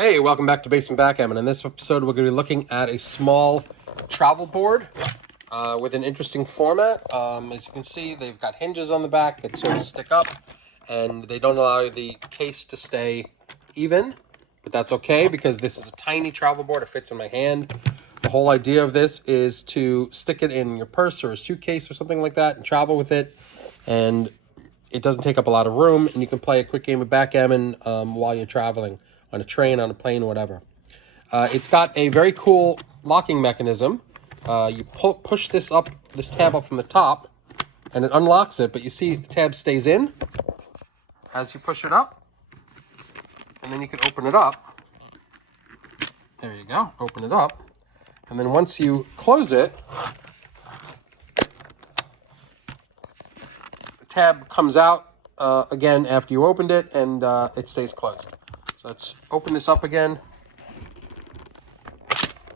Hey, welcome back to Basement Backgammon. In this episode, we're going to be looking at a small travel board with an interesting format. As you can see, they've got hinges on the back that sort of stick up, and they don't allow the case to stay even, but that's okay because this is a tiny travel board. It fits in my hand. The whole idea of this is to stick it in your purse or a suitcase or something like that and travel with it, and it doesn't take up a lot of room, and you can play a quick game of backgammon while you're traveling on a train, on a plane, whatever. It's got a very cool locking mechanism. You push this tab up from the top, and it unlocks it, but you see the tab stays in as you push it up, and then you can open it up. There you go, open it up. And then once you close it, the tab comes out again after you opened it, and it stays closed. So let's open this up again.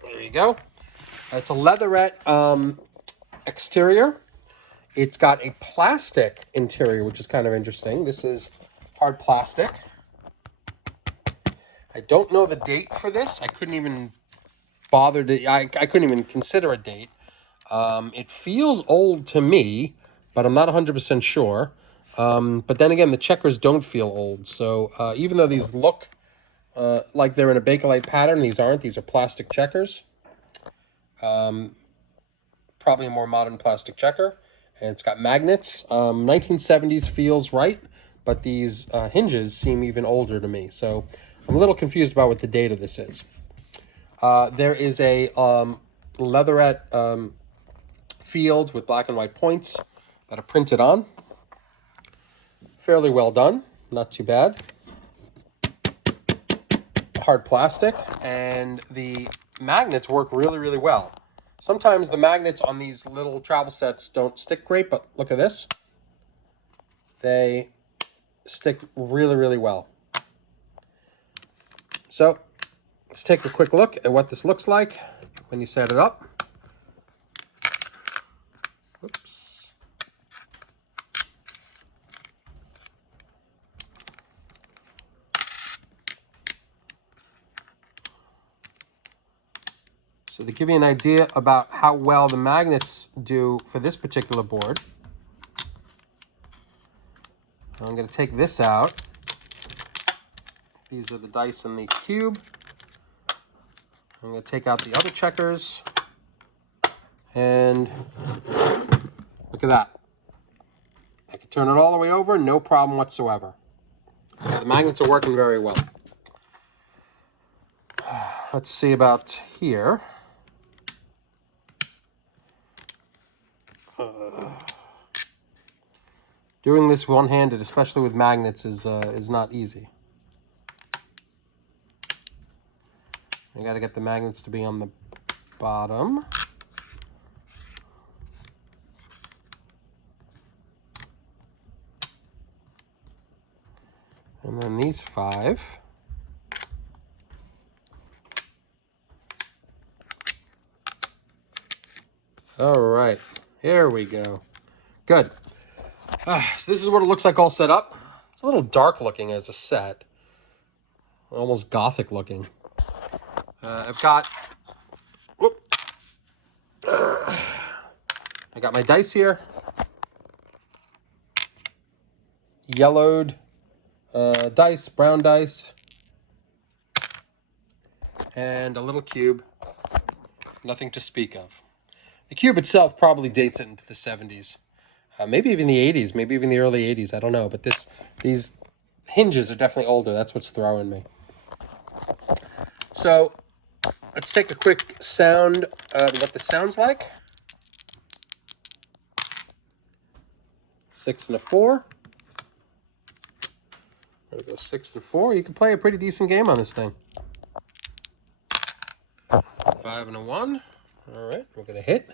There you go. It's a leatherette exterior. It's got a plastic interior, which is kind of interesting. This is hard plastic. I don't know the date for this. I couldn't even bother to... I couldn't even consider a date. It feels old to me, but I'm not 100% sure. But then again, the checkers don't feel old. So even though these look like they're in a Bakelite pattern, these aren't. These are plastic checkers. Probably a more modern plastic checker. And it's got magnets. 1970s feels right, but these hinges seem even older to me. So I'm a little confused about what the date of this is. There is a leatherette field with black and white points that are printed on. Fairly well done, not too bad. Hard plastic, and the magnets work really, really well. Sometimes the magnets on these little travel sets don't stick great, but look at this. They stick really, really well. So let's take a quick look at what this looks like when you set it up. Oops. So to give you an idea about how well the magnets do for this particular board, I'm going to take this out. These are the dice in the cube. I'm going to take out the other checkers. And look at that. I can turn it all the way over, no problem whatsoever. So the magnets are working very well. Let's see about here. Doing this one-handed, especially with magnets, is not easy. You got to get the magnets to be on the bottom. And then these 5. All right, here we go. Good. So this is what it looks like all set up. It's a little dark looking as a set. Almost gothic looking. I've got... Whoop. I got my dice here. Yellowed dice, brown dice. And a little cube. Nothing to speak of. The cube itself probably dates it into the 70s. Maybe even the 80s, maybe even the early 80s, I don't know. But these hinges are definitely older. That's what's throwing me. So let's take a quick sound of what this sounds like. 6 and a 4. There we go, 6 and 4. You can play a pretty decent game on this thing. 5 and a 1. All right, we're going to hit.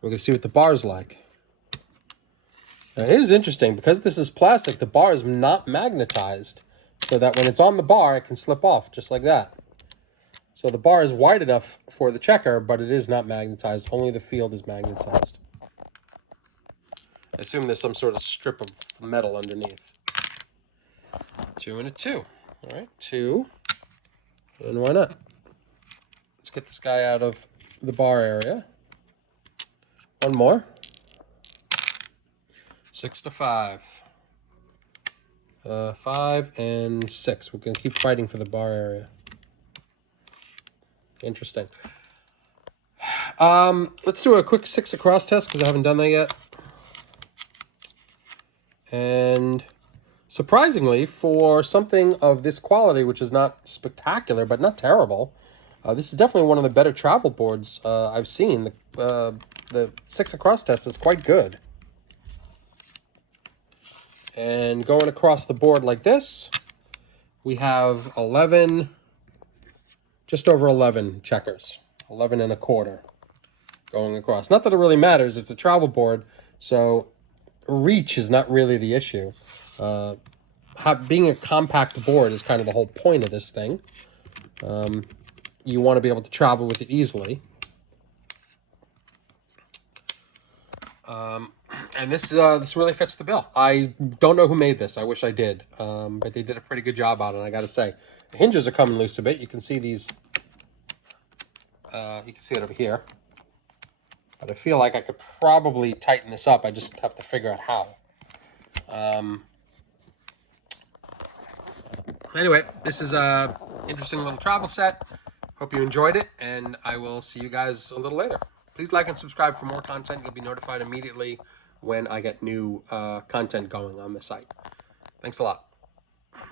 We're going to see what the bar's like. Now, it is interesting, because this is plastic, the bar is not magnetized, so that when it's on the bar, it can slip off, just like that. So the bar is wide enough for the checker, but it is not magnetized. Only the field is magnetized. I assume there's some sort of strip of metal underneath. 2 and a 2. All right, 2 And why not? Let's get this guy out of the bar area. One more. 6 to 5. 5 and 6. We're going to keep fighting for the bar area. Interesting. Let's do a quick 6 across test because I haven't done that yet. And surprisingly, for something of this quality, which is not spectacular but not terrible, this is definitely one of the better travel boards I've seen. The 6 across test is quite good. And going across the board like this, we have 11, just over 11 checkers. 11 and a quarter going across. Not that it really matters, it's a travel board, so reach is not really the issue. Being a compact board is kind of the whole point of this thing. You want to be able to travel with it easily. And this really fits the bill. I don't know who made this. I wish I did. But they did a pretty good job on it, I gotta say. The hinges are coming loose a bit. You can see these. You can see it over here. But I feel like I could probably tighten this up. I just have to figure out how. Anyway, this is a interesting little travel set. Hope you enjoyed it, and I will see you guys a little later. Please like and subscribe for more content. You'll be notified immediately when I get new content going on the site. Thanks a lot.